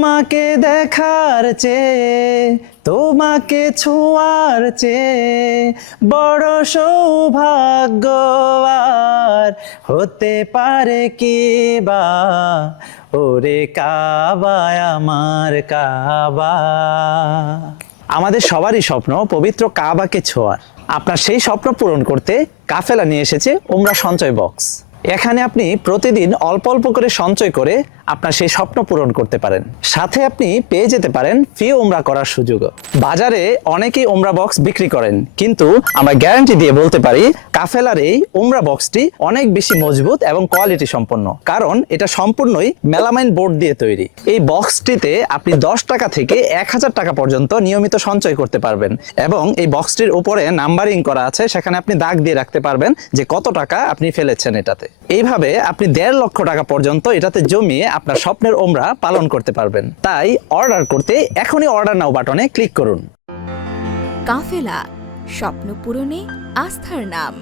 তোমাকে দেখার চেয়ে তোমাকে ছোঁয়ার চেয়ে বড় সৌভাগ্য আর হতে পারে কি বা, ওরে কাবা আমার কাবা। আমাদের সবারই স্বপ্ন পবিত্র কাবাকে ছোঁয়ার। আপনার সেই স্বপ্ন পূরণ করতে কাফেলা নিয়ে এসেছে উমরা সঞ্চয় বক্স। এখানে আপনি প্রতিদিন অল্প অল্প করে সঞ্চয় করে আপনার সেই স্বপ্ন পূরণ করতে পারেন। সাথে আপনি পেয়ে যেতে পারেন ফ্রি উমরা করার সুযোগও। বাজারে অনেকেই উমরা বক্স বিক্রি করেন, কিন্তু আমরা গ্যারান্টি দিয়ে বলতে পারি কাফেলার এই উমরা বক্সটি অনেক বেশি মজবুত এবং কোয়ালিটি সম্পন্ন, কারণ এটা সম্পূর্ণই মেলামাইন বোর্ড দিয়ে তৈরি। এই বক্সটিতে আপনি 10 টাকা থেকে 1000 টাকা পর্যন্ত নিয়মিত সঞ্চয় করতে পারবেন, এবং এই বক্সটির উপরে নাম্বারিং করা আছে, সেখানে আপনি দাগ দিয়ে রাখতে পারবেন যে কত টাকা আপনি ফেলেছেন এটাতে। এইভাবে আপনি 1.5 লক্ষ টাকা পর্যন্ত এটাতে জমিয়ে আপনার স্বপ্নের উমরা পালন করতে পারবেন। তাই অর্ডার করতে এখনই অর্ডার নাও বাটনে ক্লিক করুন। কাফেলা, স্বপ্ন পূরণে আস্থার নাম।